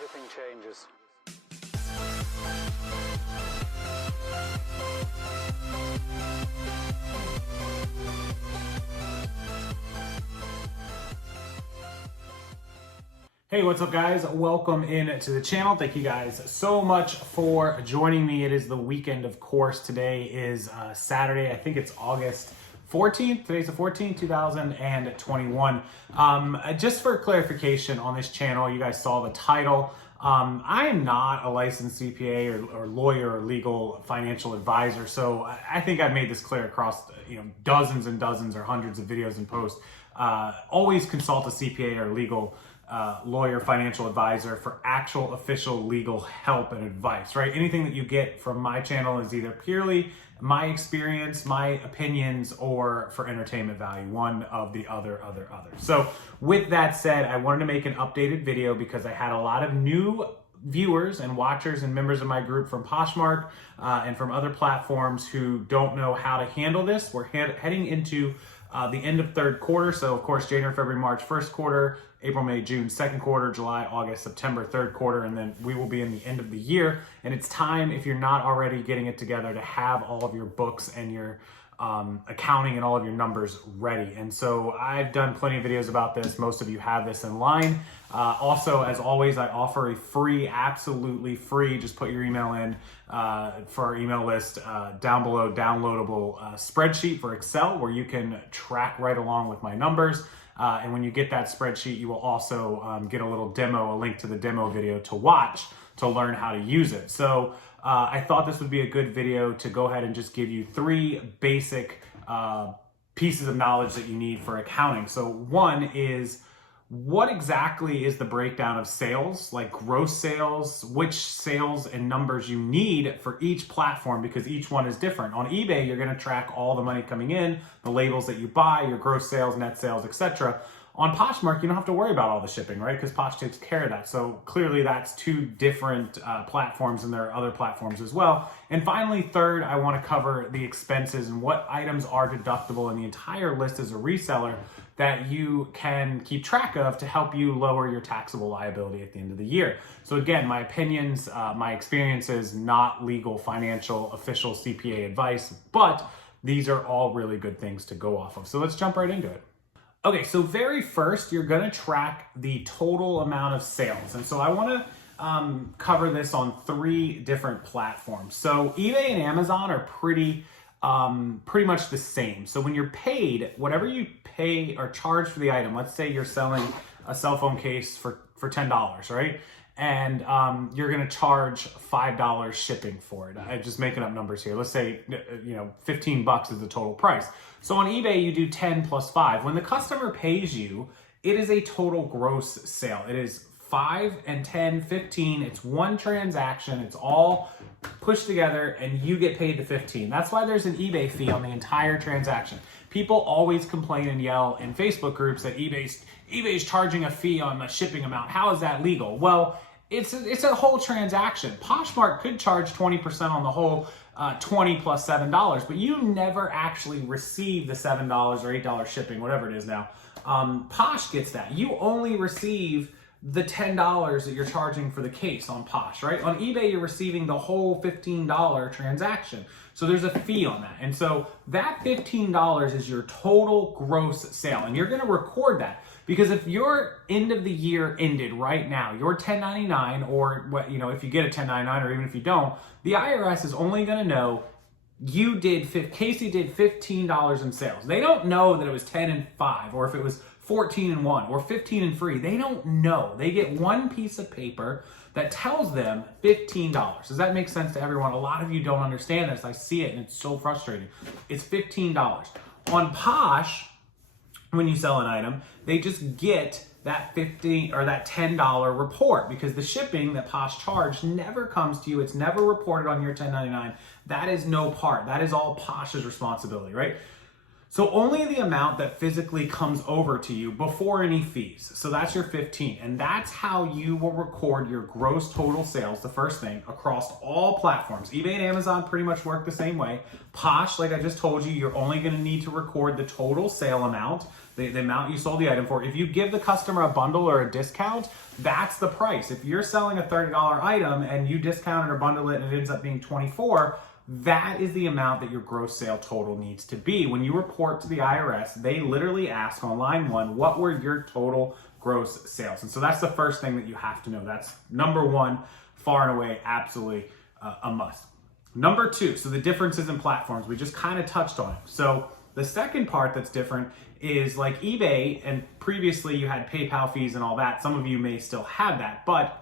everything changes. Hey, what's up guys? Welcome in to the channel. Thank you guys so much for joining me. It is the weekend, of course. Today is Saturday. I think it's August 14th. Today's the 14th, 2021. Just for clarification on this channel, you guys saw the title. I am not a licensed CPA or lawyer or legal financial advisor. So I think I've made this clear across dozens and dozens or hundreds of videos and posts. Always consult a CPA or legal lawyer, financial advisor for actual official legal help and advice, right? Anything that you get from my channel is either purely my experience, my opinions, or for entertainment value, one of the other. So with that said, I wanted to make an updated video because I had a lot of new viewers and watchers and members of my group from Poshmark and from other platforms who don't know how to handle this. We're heading into the end of third quarter. So of course, January, February, March, first quarter, April, May, June, second quarter, July, August, September, third quarter, and then we will be in the end of the year. And it's time, if you're not already getting it together, to have all of your books and your accounting and all of your numbers ready. And so I've done plenty of videos about this. Most of you have this in line. Also, as always, I offer a free, absolutely free, just put your email in for our email list, down below, downloadable spreadsheet for Excel where you can track right along with my numbers. And when you get that spreadsheet, you will also get a little demo, a link to the demo video to watch to learn how to use it. So I thought this would be a good video to go ahead and just give you three basic pieces of knowledge that you need for accounting. So one is, what exactly is the breakdown of sales, like gross sales, which sales and numbers you need for each platform, because each one is different. On eBay, you're gonna track all the money coming in, the labels that you buy, your gross sales, net sales, etc. On Poshmark, you don't have to worry about all the shipping, right? Because Posh takes care of that. So clearly that's two different platforms, and there are other platforms as well. And finally, third, I wanna cover the expenses and what items are deductible in the entire list as a reseller that you can keep track of to help you lower your taxable liability at the end of the year. So again, my opinions, my experiences, not legal, financial, official CPA advice, but these are all really good things to go off of. So let's jump right into it. Okay, so very first, you're gonna track the total amount of sales. And so I wanna cover this on three different platforms. So eBay and Amazon are pretty much the same. So when you're paid, whatever you pay or charge for the item, let's say you're selling a cell phone case for $10, right? And you're gonna charge $5 shipping for it. I'm just making up numbers here. Let's say 15 bucks is the total price. So on eBay, you do 10 plus 5. When the customer pays you, it is a total gross sale. It is 5 and 10, 15. It's one transaction. It's all pushed together and you get paid the 15. That's why there's an eBay fee on the entire transaction. People always complain and yell in Facebook groups that eBay's charging a fee on the shipping amount. How is that legal? Well, it's a whole transaction. Poshmark could charge 20% on the whole 20 plus $7, but you never actually receive the $7 or $8 shipping, whatever it is now. Posh gets that. You only receive the $10 that you're charging for the case on Posh, right? On eBay, you're receiving the whole $15 transaction. So there's a fee on that. And so that $15 is your total gross sale. And you're gonna record that, because if your end of the year ended right now, your 1099, or what, if you get a 1099 or even if you don't, the IRS is only gonna know Casey did $15 in sales. They don't know that it was 10 and 5, or if it was 14 and 1 or 15 and 3. They don't know. They get one piece of paper that tells them $15. Does that make sense to everyone? A lot of you don't understand this. I see it and it's so frustrating. It's $15. On Posh, when you sell an item, they just get that $15 or that $10 report, because the shipping that Posh charged never comes to you. It's never reported on your 1099. That is no part. That is all Posh's responsibility, right? So only the amount that physically comes over to you before any fees. So that's your 15. And that's how you will record your gross total sales, the first thing, across all platforms. eBay and Amazon pretty much work the same way. Posh, like I just told you, you're only gonna need to record the total sale amount, the amount you sold the item for. If you give the customer a bundle or a discount, that's the price. If you're selling a $30 item and you discount it or bundle it and it ends up being 24, that is the amount that your gross sale total needs to be. When you report to the IRS, they literally ask on line 1, what were your total gross sales? And so that's the first thing that you have to know. That's number 1, far and away, absolutely a must. Number 2, so the differences in platforms, we just kind of touched on it. So the second part that's different is like eBay, and previously you had PayPal fees and all that. Some of you may still have that, but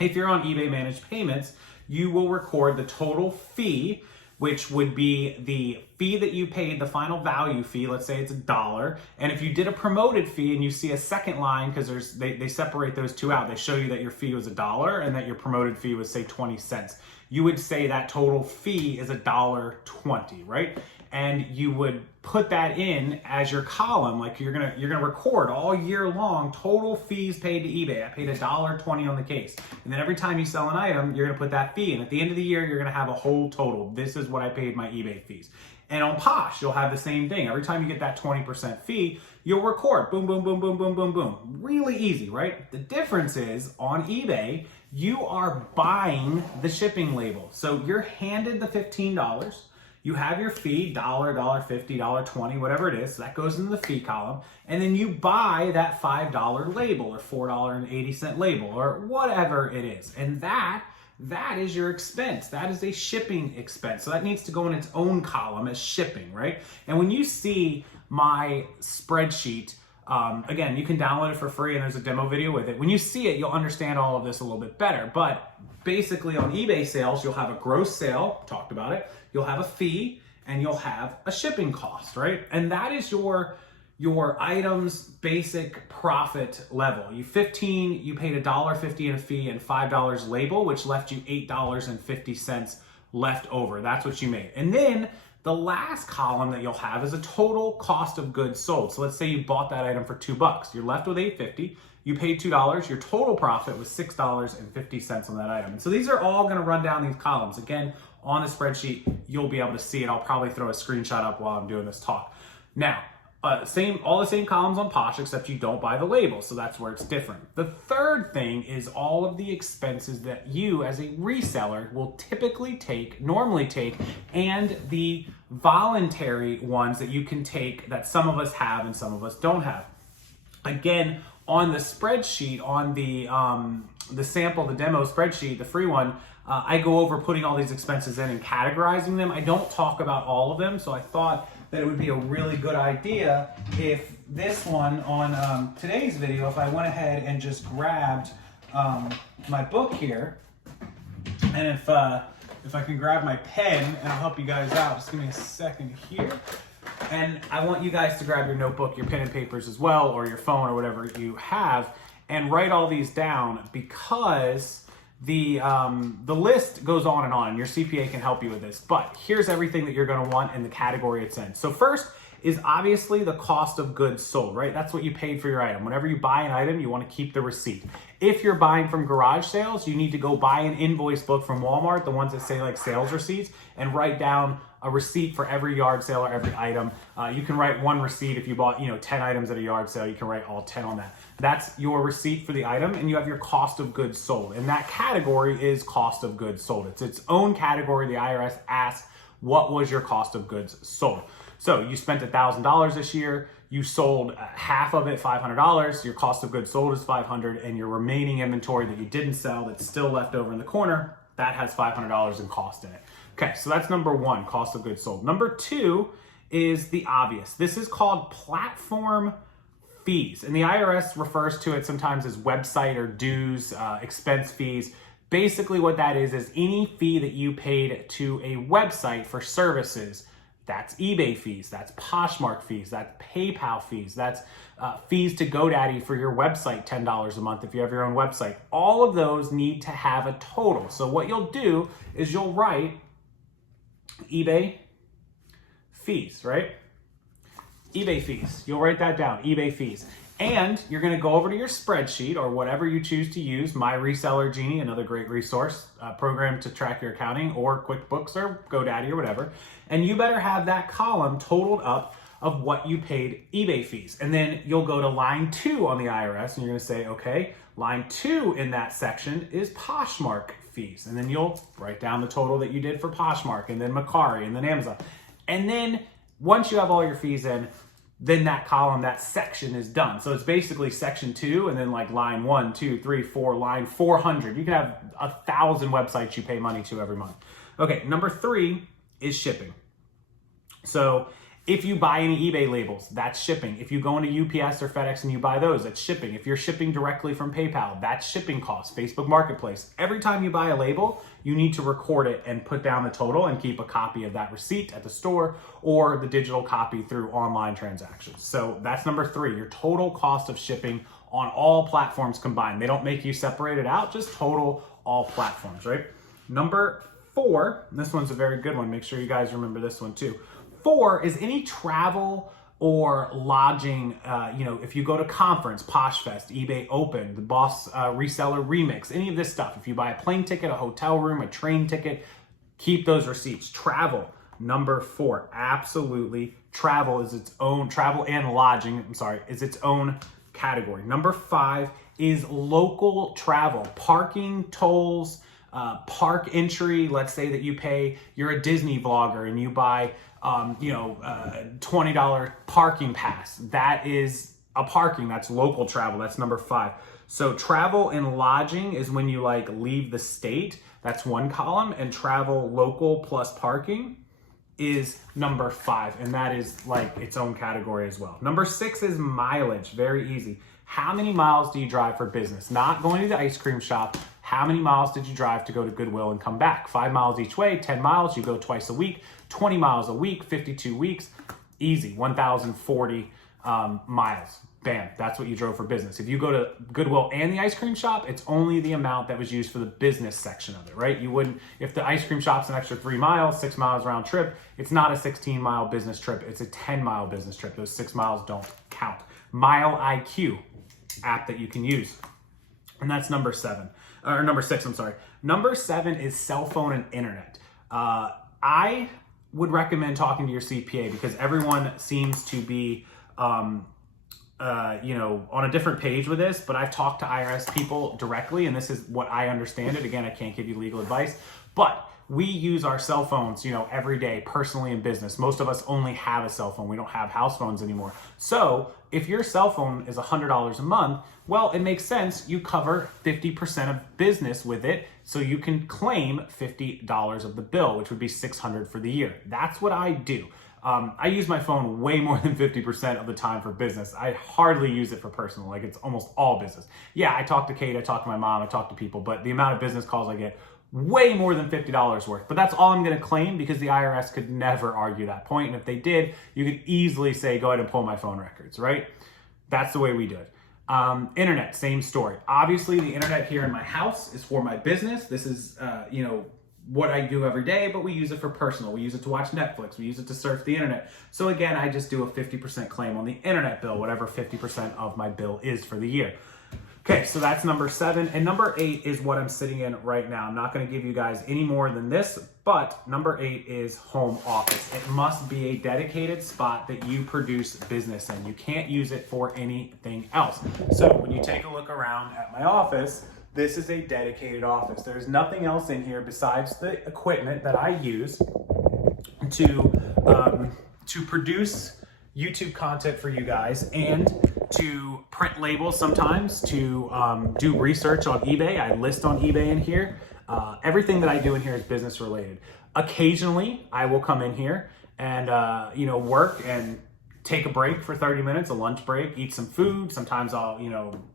if you're on eBay Managed Payments, you will record the total fee, which would be the fee that you paid, the final value fee. Let's say it's $1. And if you did a promoted fee and you see a second line, because they separate those two out, they show you that your fee was $1 and that your promoted fee was, say, 20 cents. You would say that total fee is $1.20, right? And you would put that in as your column, like you're gonna record all year long total fees paid to eBay. I paid $1.20 on the case. And then every time you sell an item, you're gonna put that fee in. At the end of the year, you're gonna have a whole total. This is what I paid my eBay fees. And on Posh, you'll have the same thing. Every time you get that 20% fee, you'll record boom, boom, boom, boom, boom, boom, boom. Really easy, right? The difference is on eBay, you are buying the shipping label. So you're handed the $15. You have your fee, $1, $1.50, $1.20, whatever it is. So that goes into the fee column. And then you buy that $5 label or $4.80 label or whatever it is. And that is your expense. That is a shipping expense. So that needs to go in its own column as shipping, right? And when you see my spreadsheet, again, you can download it for free and there's a demo video with it. When you see it, you'll understand all of this a little bit better. But basically on eBay sales, you'll have a gross sale, talked about it. You'll have a fee and you'll have a shipping cost, right? And that is your item's basic profit level. You paid $1.50 in a fee and $5 label, which left you $8.50 left over. That's what you made. And then the last column that you'll have is a total cost of goods sold. So let's say you bought that item for $2. You're left with $8.50. You paid $2. Your total profit was $6.50 on that item. So these are all going to run down these columns. Again, on the spreadsheet, you'll be able to see it. I'll probably throw a screenshot up while I'm doing this talk. Now, all the same columns on Posh, except you don't buy the label, so that's where it's different. The third thing is all of the expenses that you as a reseller will normally take, and the voluntary ones that you can take that some of us have and some of us don't have. Again, on the spreadsheet, on the sample, the demo spreadsheet, the free one, I go over putting all these expenses in and categorizing them. I don't talk about all of them, so I thought that it would be a really good idea if this one on today's video, if I went ahead and just grabbed my book here, and if I can grab my pen and I'll help you guys out, just give me a second here. And I want you guys to grab your notebook, your pen and papers as well, or your phone or whatever you have, and write all these down, because the list goes on and on. Your CPA can help you with this, but here's everything that you're going to want in the category it's in. So first is obviously the cost of goods sold, right? That's what you paid for your item. Whenever you buy an item, you want to keep the receipt. If you're buying from garage sales, you need to go buy an invoice book from Walmart, the ones that say like sales receipts, and write down a receipt for every yard sale or every item. You can write one receipt if you bought 10 items at a yard sale. You can write all 10 on that. That's your receipt for the item, and you have your cost of goods sold. And that category is cost of goods sold. It's its own category. The IRS asks, what was your cost of goods sold? So you spent $1,000 this year. You sold half of it, $500. Your cost of goods sold is $500, and your remaining inventory that you didn't sell that's still left over in the corner, that has $500 in cost in it. Okay, so that's number one, cost of goods sold. Number two is the obvious. This is called platform fees, and the IRS refers to it sometimes as website or dues, expense fees. Basically what that is any fee that you paid to a website for services. That's eBay fees, that's Poshmark fees, that's PayPal fees, that's fees to GoDaddy for your website, $10 a month if you have your own website. All of those need to have a total. So what you'll do is you'll write eBay fees, right? eBay fees. You'll write that down, eBay fees. And you're gonna go over to your spreadsheet or whatever you choose to use, my Reseller Genie, another great resource, program to track your accounting, or QuickBooks or GoDaddy or whatever. And you better have that column totaled up of what you paid eBay fees. And then you'll go to line 2 on the IRS and you're gonna say, okay, line 2 in that section is Poshmark fees. And then you'll write down the total that you did for Poshmark and then Mercari and then Amazon. And then once you have all your fees in, then that column, that section is done. So it's basically section 2 and then like line 1, 2, 3, 4, line 400. You can have 1,000 websites you pay money to every month. Okay, number 3 is shipping. So if you buy any eBay labels, that's shipping. If you go into UPS or FedEx and you buy those, that's shipping. If you're shipping directly from PayPal, that's shipping costs, Facebook Marketplace. Every time you buy a label, you need to record it and put down the total and keep a copy of that receipt at the store or the digital copy through online transactions. So that's number 3, your total cost of shipping on all platforms combined. They don't make you separate it out, just total all platforms, right? Number 4, this one's a very good one. Make sure you guys remember this one too. 4 is any travel or lodging, if you go to conference, PoshFest, eBay Open, the Boss Reseller Remix, any of this stuff. If you buy a plane ticket, a hotel room, a train ticket, keep those receipts. Travel, number 4, absolutely. Travel is its own, travel and lodging, is its own category. Number 5 is local travel, parking, tolls, park entry. Let's say that you're a Disney vlogger and you buy $20 parking pass. That is a parking, that's local travel. That's number 5. So travel and lodging is when you like leave the state. That's one column, and travel local plus parking is number 5. And that is like its own category as well. Number 6 is mileage. Very easy. How many miles do you drive for business? Not going to the ice cream shop. How many miles did you drive to go to Goodwill and come back? 5 miles each way, 10 miles, you go twice a week, 20 miles a week, 52 weeks, easy, 1,040 miles. Bam, that's what you drove for business. If you go to Goodwill and the ice cream shop, it's only the amount that was used for the business section of it, right? You wouldn't, if the ice cream shop's an extra 3 miles, 6 miles round trip, it's not a 16-mile business trip, it's a 10-mile business trip. Those 6 miles don't count. Mile IQ app that you can use. And that's number 6, I'm sorry. Number 7 is cell phone and internet. I would recommend talking to your CPA because everyone seems to be, on a different page with this, but I've talked to IRS people directly, and this is what I understand it. Again, I can't give you legal advice, but we use our cell phones, every day, personally in business. Most of us only have a cell phone. We don't have house phones anymore. So if your cell phone is $100 a month, well, it makes sense. You cover 50% of business with it, so you can claim $50 of the bill, which would be $600 for the year. That's what I do. I use my phone way more than 50% of the time for business. I hardly use it for personal, like it's almost all business. Yeah, I talk to Kate, I talk to my mom, I talk to people, but the amount of business calls I get, way more than $50 worth. But that's all I'm gonna claim because the IRS could never argue that point. And if they did, you could easily say, go ahead and pull my phone records, right? That's the way we do it. Internet, same story. Obviously, the internet here in my house is for my business. This is, what I do every day, but we use it for personal. We use it to watch Netflix. We use it to surf the internet. So again, I just do a 50% claim on the internet bill, whatever 50% of my bill is for the year. Okay, so that's number 7. And number 8 is what I'm sitting in right now. I'm not gonna give you guys any more than this, but number 8 is home office. It must be a dedicated spot that you produce business in. You can't use it for anything else. So when you take a look around at my office, this is a dedicated office. There's nothing else in here besides the equipment that I use to produce YouTube content for you guys and to print labels sometimes, to do research on eBay. I list on eBay in here. Everything that I do in here is business related. Occasionally, I will come in here and work and take a break for 30 minutes, a lunch break, eat some food. Sometimes I'll,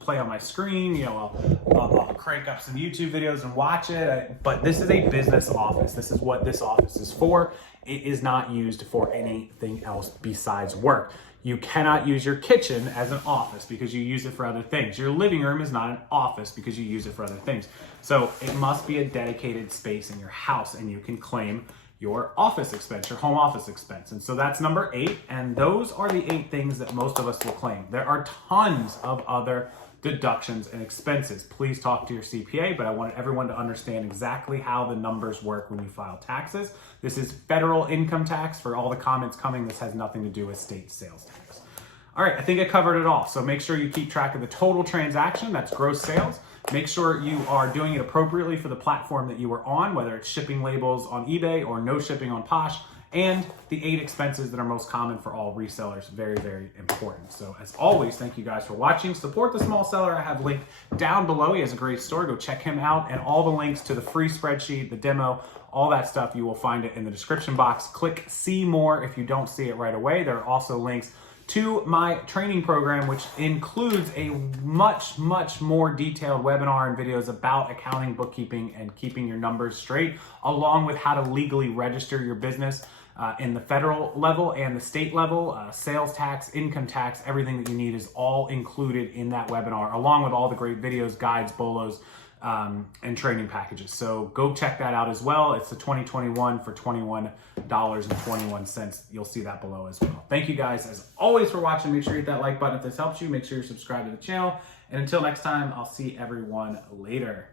play on my screen, I'll crank up some YouTube videos and watch it. But this is a business office. This is what this office is for. It is not used for anything else besides work. You cannot use your kitchen as an office because you use it for other things. Your living room is not an office because you use it for other things. So it must be a dedicated space in your house, and you can claim your office expense, your home office expense. And so that's number 8. And those are the 8 things that most of us will claim. There are tons of other deductions and expenses. Please talk to your CPA, but I wanted everyone to understand exactly how the numbers work when you file taxes. This is federal income tax. For all the comments coming, this has nothing to do with state sales tax. All right, I think I covered it all. So make sure you keep track of the total transaction, that's gross sales. Make sure you are doing it appropriately for the platform that you are on, whether it's shipping labels on eBay or no shipping on Posh, and the 8 expenses that are most common for all resellers. Very, very important. So as always, thank you guys for watching. Support the small seller. I have linked down below. He has a great store. Go check him out. And all the links to the free spreadsheet, the demo, all that stuff, you will find it in the description box. Click see more if you don't see it right away. There are also links to my training program, which includes a much more detailed webinar and videos about accounting, bookkeeping, and keeping your numbers straight, along with how to legally register your business in the federal level and the state level, sales tax, income tax, everything that you need is all included in that webinar, along with all the great videos, guides, bolos, and training packages. So go check that out as well. It's the 2021 for $21.21. You'll see that below as well. Thank you guys as always for watching. Make sure you hit that like button if this helps you. Make sure you're subscribed to the channel. And until next time, I'll see everyone later.